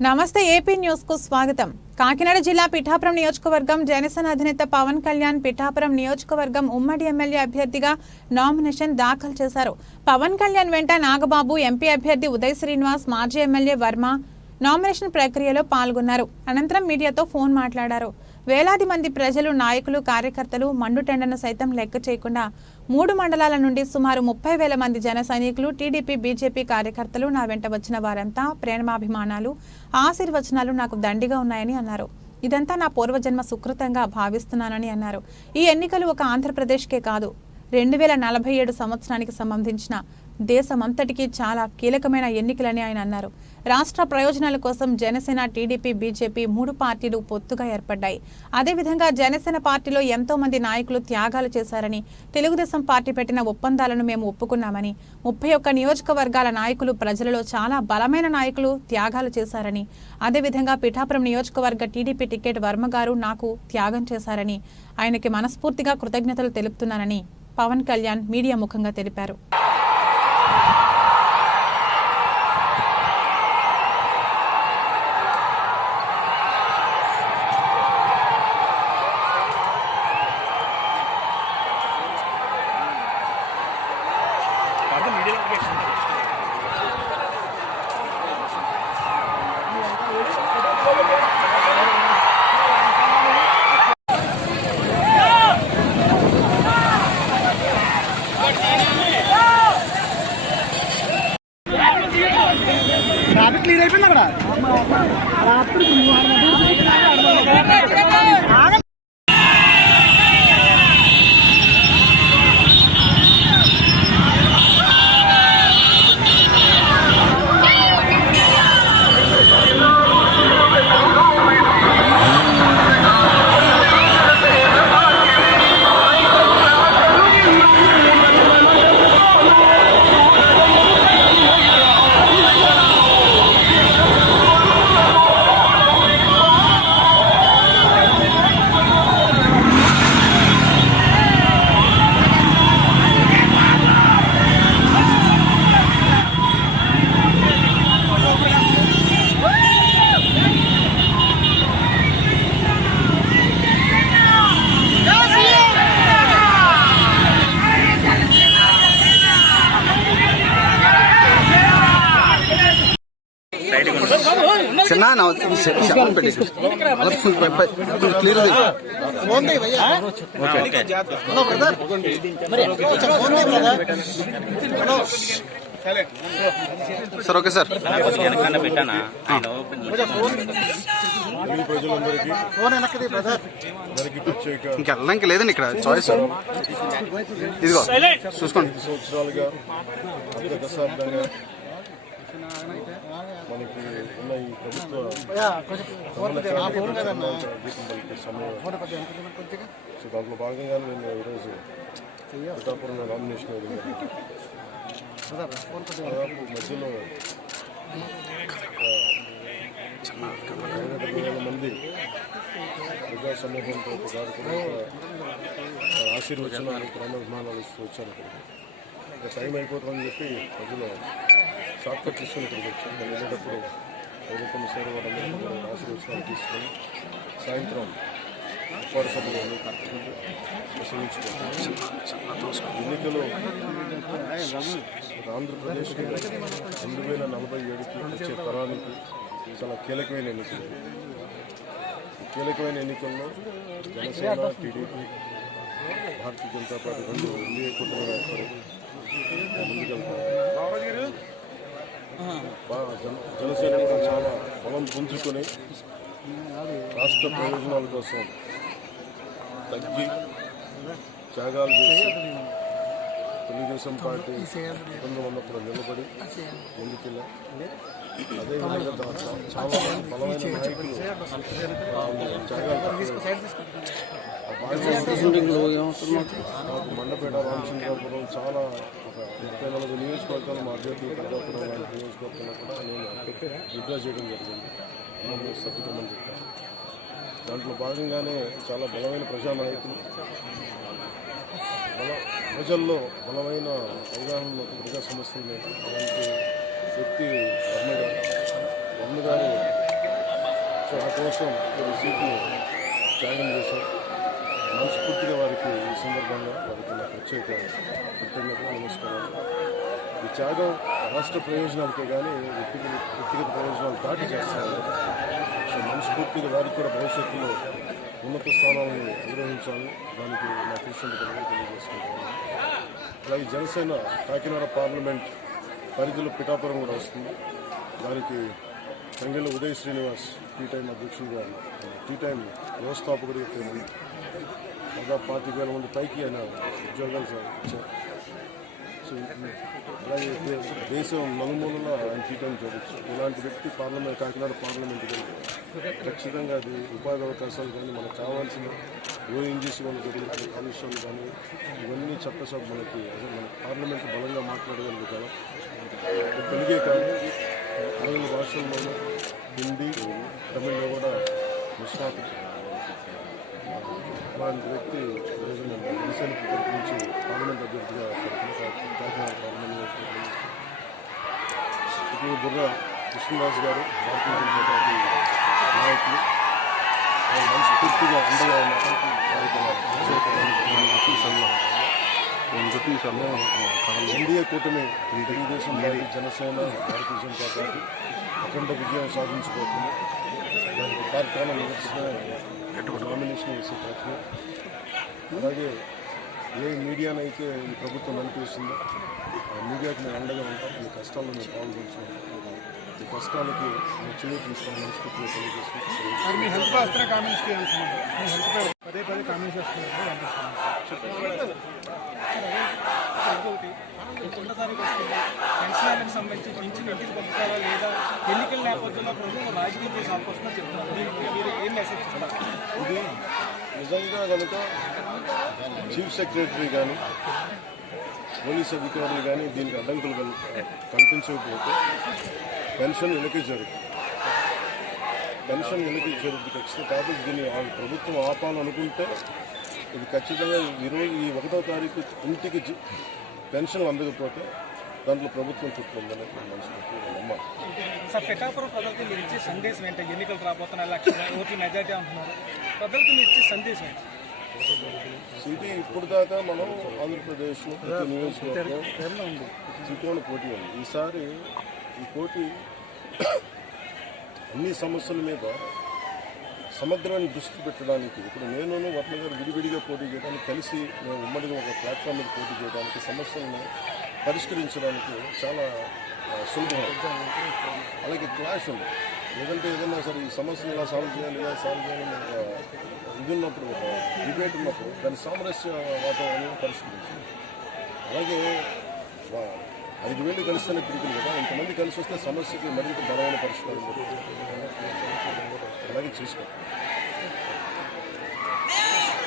నమస్తే AP news కు స్వాగతం. కాకినాడ జిల్లా పిఠాపురం నియోజకవర్గం జనసేన అధినేత పవన్ కళ్యాణ్ పిఠాపురం నియోజకవర్గం ఉమ్మడి ఎమ్మెల్యే అభ్యర్థిగా నామినేషన్ దాఖలు చేశారు. పవన్ కళ్యాణ్ వెంట నాగబాబు, ఎంపీ అభ్యర్థి ఉదయ్ శ్రీనివాస్, మాజీ ఎమ్మెల్యే వర్మ నామినేషన్ ప్రక్రియలో పాల్గొన్నారు. అనంతరం మీడియాతో ఫోన్ మాట్లాడారు. వేలాది మంది ప్రజలు, నాయకులు, కార్యకర్తలు మండుటెండను సైతం లెక్క చేయకుండా 3 మండలాల నుండి సుమారు 30,000 మంది జన సైనికులు, టీడీపీ, బీజేపీ కార్యకర్తలు నా వెంట వచ్చిన వారంతా ప్రేమాభిమానాలు, ఆశీర్వచనాలు నాకు దండిగా ఉన్నాయని అన్నారు. ఇదంతా నా పూర్వజన్మ సుకృతంగా భావిస్తున్నానని అన్నారు. ఈ ఎన్నికలు ఒక ఆంధ్రప్రదేశ్కే కాదు, 2047 సంవత్సరానికి సంబంధించిన దేశమంతటికీ చాలా కీలకమైన ఎన్నికలని ఆయన అన్నారు. రాష్ట్ర ప్రయోజనాల కోసం జనసేన, టీడీపీ, బీజేపీ 3 పార్టీలు పొత్తుగా ఏర్పడ్డాయి. అదేవిధంగా జనసేన పార్టీలో ఎంతో మంది నాయకులు త్యాగాలు చేశారని, తెలుగుదేశం పార్టీ పెట్టిన ఒప్పందాలను మేము ఒప్పుకున్నామని, 31 నియోజకవర్గాల నాయకులు, ప్రజలలో చాలా బలమైన నాయకులు త్యాగాలు చేశారని, అదేవిధంగా పిఠాపురం నియోజకవర్గ టీడీపీ టికెట్ వర్మ గారు నాకు త్యాగం చేశారని, ఆయనకి మనస్ఫూర్తిగా కృతజ్ఞతలు తెలుపుతున్నానని పవన్ కళ్యాణ్ మీడియా ముఖంగా తెలిపారు. ట్రాఫిక్ క్లియర్ అయిపోయింది అక్కడ. చిన్న క్లియర్ సార్. Okay sir. ఇంకెళ్ళడానికి లేదండి ఇక్కడ చాయిస్. ఇదిగో చూసుకోండి. సంవత్సరాలుగా మనకి ఉన్న ఈ ప్రభుత్వ సో దాంట్లో భాగంగానే నేను ఈరోజు పిఠాపురంలో నామినేషన్ దాదాపు మధ్యలో 70,000 మంది ప్రజా సమూహంతో ఆశీర్వచనాలు, ప్రేమాభిమానాలు ఇస్తూ వచ్చాను. ఇక్కడ టైం అయిపోతుందని చెప్పి ప్రజలు షార్ట్ కట్ తీసుకుని ఇక్కడికి వచ్చాను. నేను వెళ్ళేటప్పుడు ప్రభుత్వం సార్ వాళ్ళందరూ కూడా ఆశీర్వచనాలు తీసుకొని సాయంత్రం ఉపాధి సభలో ప్రసంగించుకుంటాను. ఎన్నికలు ఆంధ్రప్రదేశ్కి 2047కి వచ్చే తరానికి చాలా కీలకమైన ఎన్నికలు. కీలకమైన ఎన్నికల్లో Janasena, TDP, Bharatiya Janata party 2 NDA కూటమి ఏర్పడి ముందుకెళ్తారు. జనసేన చాలా బలం పుంజుకొని రాష్ట్ర ప్రయోజనాల కోసం తగ్గి త్యాగాలు చేసి తెలుగుదేశం పార్టీ ఇబ్బంది ఉన్నప్పుడు నిలబడి ముందుకెళ్ళా. అదేవిధంగా చాలా బలమైన నాయకులు నాకు మండపేట, రామచంద్రాపురం చాలా ఒక 34 నియోజకవర్గాలు మా అభ్యర్థి పిఠాపురం లాంటి నియోజకవర్గంలో కూడా నేను విత్డ్రా చేయడం జరిగింది. సభ్యులమని చెప్పాను. దాంట్లో భాగంగానే చాలా బలమైన ప్రజానాయకులు, ప్రజల్లో బలమైన అవగాహన, ప్రజా సమస్యలు అలాంటి వ్యక్తి వర్మ గారు నా కోసం ఈ సీట్ని త్యాగం చేశారు. మనస్ఫూర్తిగా వారికి ఈ సందర్భంగా వారికి నా ప్రత్యేక కృతజ్ఞతలు, నమస్కారాలు. ఈ త్యాగం రాష్ట్ర ప్రయోజనాలకే కానీ వ్యక్తిగత ప్రయోజనాలు దాటి చేస్తారు. సో మనస్ఫూర్తిగా వారికి కూడా భవిష్యత్తులో ఉన్నత స్థానాలను నిర్వహించాలని దానికి నా కృషి తెలియజేసుకుంటాను. అలాగే జనసేన కాకినాడ పార్లమెంట్ పరిధిలో పిఠాపురం కూడా వస్తుంది. దానికి సంగెళ్ళ ఉదయ్ శ్రీనివాస్ టీ టైం అధ్యక్షుడిగా, టీ టైం వ్యవస్థాపకుడిగా పేరు. దాదాపు 25,000 మంది పైకి ఆయన ఉద్యోగాలు ఇచ్చారు. సో అలాగే దేశం నలుమూలలో ఆయన టీ టైం చేయవచ్చు. ఇలాంటి వ్యక్తి కాకినాడ పార్లమెంట్కి ఖచ్చితంగా అది ఉపాధి అవకాశాలు కానీ మనకు కావాల్సిన ఓఎన్జీసీ వాళ్ళు జరిగిన కాలుష్యాలు కానీ ఇవన్నీ చట్టసభ మనకి అసలు మన పార్లమెంట్ బలంగా మాట్లాడగలుగుతాం. తెలుగే కాదు, 5 భాషల్లోనూ హిందీ, తమిళ్లో కూడా నిష్ణాత. అలాంటి వ్యక్తి ఈరోజు నేను జనసేన తరఫు నుంచి పార్లమెంట్ అభ్యర్థిగా కాకినాడ పార్లమెంట్ ఇప్పుడు బుర్ర కృష్ణరాజు గారు భారతీయ జనతా పార్టీ నాయకులు మనస్ఫూర్తిగా అండగా ఎన్డీఏ కూటమి తెలుగుదేశం పార్టీ, జనసేన, భారతీయ జనతా పార్టీ అఖండ విజయం సాధించబోతుంది. దానికి కార్యక్రమం నామినేషన్ వేసే ప్రయత్నం. అలాగే ఏ మీడియానైతే ఈ ప్రభుత్వం నడిపిస్తుందో ఆ మీడియాకి మేము అండగా ఉంటాం. ఈ కష్టాల్లో మేము పాల్గొంటున్నాం. ఈ కష్టాలకి మేము చెయ్యి తీస్తాం. మనస్ఫూర్తిగా తెలియజేస్తున్నాం. మీ హెల్ప్ వస్తున్నా కామెంట్స్కి వెళ్తున్నాం. పదే కామెంట్స్ వస్తున్నారు. ఇంకొక తారీఖు వస్తుంది. పెన్షన్లకు సంబంధించి పింఛన్ ఇంటికి పంపుతారా లేదా ఎన్నికల నేపథ్యంలో ప్రభుత్వం రాజకీయం చేసే అవకాశం చెప్తున్నారు. మీరు ఏం మెసేజ్ ఇస్తున్నారు? ఇది నిజంగా కనుక చీఫ్ సెక్రటరీ కానీ పోలీస్ అధికారులు కానీ దీనికి అడ్డంకులు కల్పించకపోతే పెన్షన్ వెనక్కి జరుగుతుంది. ఖచ్చితంగా. కాబట్టి దీన్ని ప్రభుత్వం ఆపాలనుకుంటే ఇది ఖచ్చితంగా ఈరోజు ఈ 1వ తారీఖు ఇంటికి పెన్షన్లు అందకపోతే దాంట్లో ప్రభుత్వం చుట్టుందని మనస్ఫూర్తిగా నమ్మాలి. సార్, పిఠాపురం ప్రజలకు మీరు ఇచ్చే సందేశం ఏంటి? ఎన్నికలు రాబోతున్న లక్షల ఓట్ల మెజార్టీ అంటున్నారు. ప్రజలకు మీరు ఇచ్చే సందేశం ఏంటి? ఇది ఇప్పుడు దాకా మనం ఆంధ్రప్రదేశ్లో ప్రతి నియోజకవర్గం త్రికోణ పోటీ ఉంది. ఈసారి ఈ పోటీ అన్ని సమస్యల మీద సమగ్రమైన దృష్టి పెట్టడానికి, ఇప్పుడు నేను వర్మ గారు విడివిడిగా పోటీ చేయడానికి, కలిసి మేము ఉమ్మడిగా ఒక ప్లాట్ఫామ్ మీద పోటీ చేయడానికి, సమస్యలను పరిష్కరించడానికి చాలా సులభం. అలాగే క్లాష్ ఉంది. ఏదంటే ఏదన్నా సరే ఈ సమస్యను ఇలా సాల్వ్ చేయాలి ఇది ఉన్నప్పుడు, ఒక డిబేట్ ఉన్నప్పుడు దాని సామరస్య వాతావరణం పరిష్కరించాలి. అలాగే 5,000 కలిస్తేనే తిరుగుతుంది కదా, ఇంతమంది కలిసి వస్తే సమస్యకి మరింత బలమైన పరిష్కారం అలాగే చేసుకోవాలి.